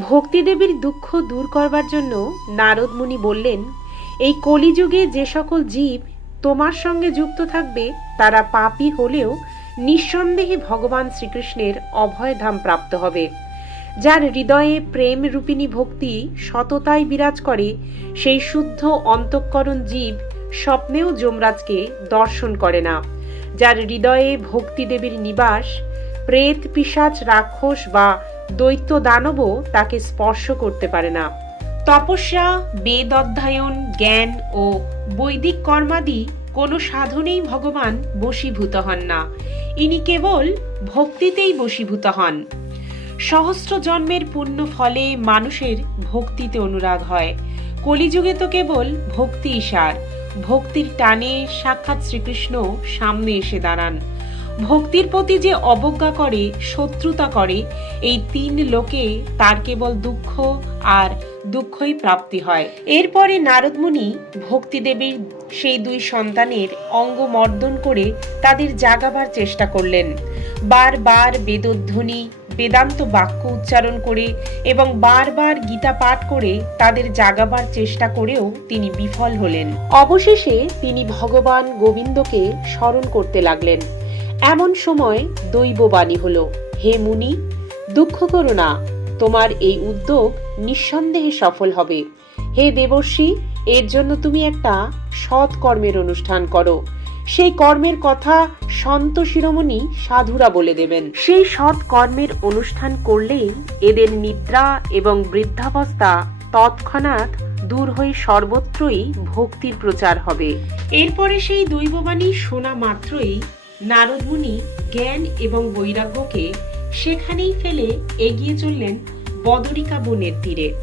ভক্তিদেবীর দুঃখ দূর করবার জন্য নারদ মুনি বললেন, এই কলিযুগে যে সকল জীব তোমার সঙ্গে যুক্ত থাকবে, তারা পাপী হলেও নিঃসন্দেহে ভগবান শ্রীকৃষ্ণের অভয়ধাম প্রাপ্ত হবে। যার হৃদয়ে প্রেম রূপিণী ভক্তি সততায় বিরাজ করে, সেই শুদ্ধ অন্তঃকরণ জীব স্বপ্নেও যমরাজকে দর্শন করে না। যার হৃদয়ে ভক্তি দেবীর নিবাস, প্রেত, পিশাচ, রাক্ষস বা দৈত্য দানবও তাকে স্পর্শ করতে পারে না। তপস্যা, বেদ অধ্যয়ন, জ্ঞান ও বৈদিক কর্মাদি কোনো সাধনেই ভগবান বশীভূত হন না। ইনি কেবল ভক্তিতেই বশীভূত হন। সহস্র জন্মের পুণ্য ফলে মানুষের ভক্তিতে অনুরাগ হয়। কলিযুগে তো কেবল ভক্তি ইশার। ভক্তির টানে সাক্ষাৎ শ্রীকৃষ্ণ সামনে এসে দাঁড়ান। ভক্তির প্রতি যে অবজ্ঞা করে, শত্রুতা করে, এই তিন লোকে তার কেবল দুঃখ আর দুঃখই প্রাপ্তি হয়। এরপরে নারদমুনি ভক্তিদেবীর সেই দুই সন্তানের অঙ্গ মর্দন করে তাদের জাগাবার চেষ্টা করলেন। বারবার বেদধ্বনি, বেদান্ত বাক্য উচ্চারণ করে এবং বারবার গীতা পাঠ করে তাদের জাগাবার চেষ্টা করেও তিনি বিফল হলেন। অবশেষে তিনি ভগবান গোবিন্দকে স্মরণ করতে লাগলেন। এমন সময় দৈববাণী হলো হে মুনি দুঃখ করো না তোমার এই উদ্যোগ নিঃসন্দেহে সফল হবে। হে দেবর্ষি এর জন্য তুমি একটা সৎ কর্মের অনুষ্ঠান করো। সেই কর্মের কথা সন্ত শিরোমণি সাধুরা বলে দেবেন। সেই সৎ কর্মের অনুষ্ঠান করলেই এদের নিদ্রা এবং বৃদ্ধাবস্থা তৎক্ষণাৎ দূর হয়ে সর্বত্রই ভক্তির প্রচার হবে। এরপরে সেই দৈববাণী শোনা মাত্রই নারদমুনি জ্ঞান এবং বৈরাগ্যকে সেখানেই ফেলে এগিয়ে চললেন বদরিকা বনের তীরে।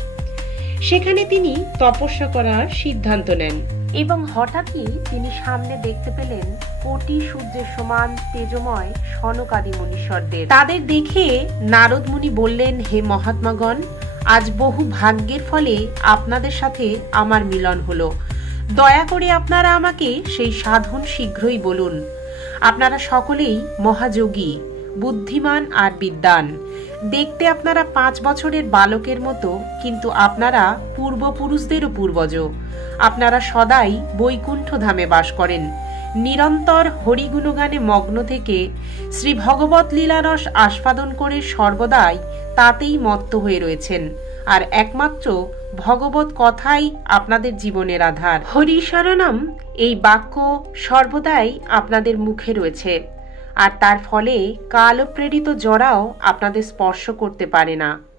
সেখানে তিনি তপস্যা করার সিদ্ধান্ত নেন। এবং হঠাৎই তিনি সামনে দেখতে পেলেন কোটি সূর্যের সমান তেজময় সনকাদি মুনীশ্বরদের তাদের দেখে নারদ মুনি বললেন, হে মহাত্মাগণ, আজ বহু ভাগ্যের ফলে আপনাদের সাথে আমার মিলন হলো। দয়া করে আপনারা আমাকে সেই সাধন শীঘ্রই বলুন। আপনারা সকলেই মহাযোগী, বুদ্ধিমান আর বিদ্বান। দেখতে আপনারা পাঁচ বছরের বালকের মতো, কিন্তু আপনারা পূর্বপুরুষদেরও পূর্বজ। আপনারা সদাই বৈকুণ্ঠ ধামে বাস করেন। নিরন্তর হরিগুণগানে মগ্ন থেকে শ্রী ভগবত লীলারস আস্বাদন করে সর্বদাই তাতেই মত্ত হয়ে রয়েছেন। আর একমাত্র ভগবত কথাই আপনাদের জীবনের আধার। হরি শরণম, এই বাক্য সর্বদাই আপনাদের মুখে রয়েছে। আর তার ফলে কালপ্রেরিত জরাও আপনাদের স্পর্শ করতে পারে না।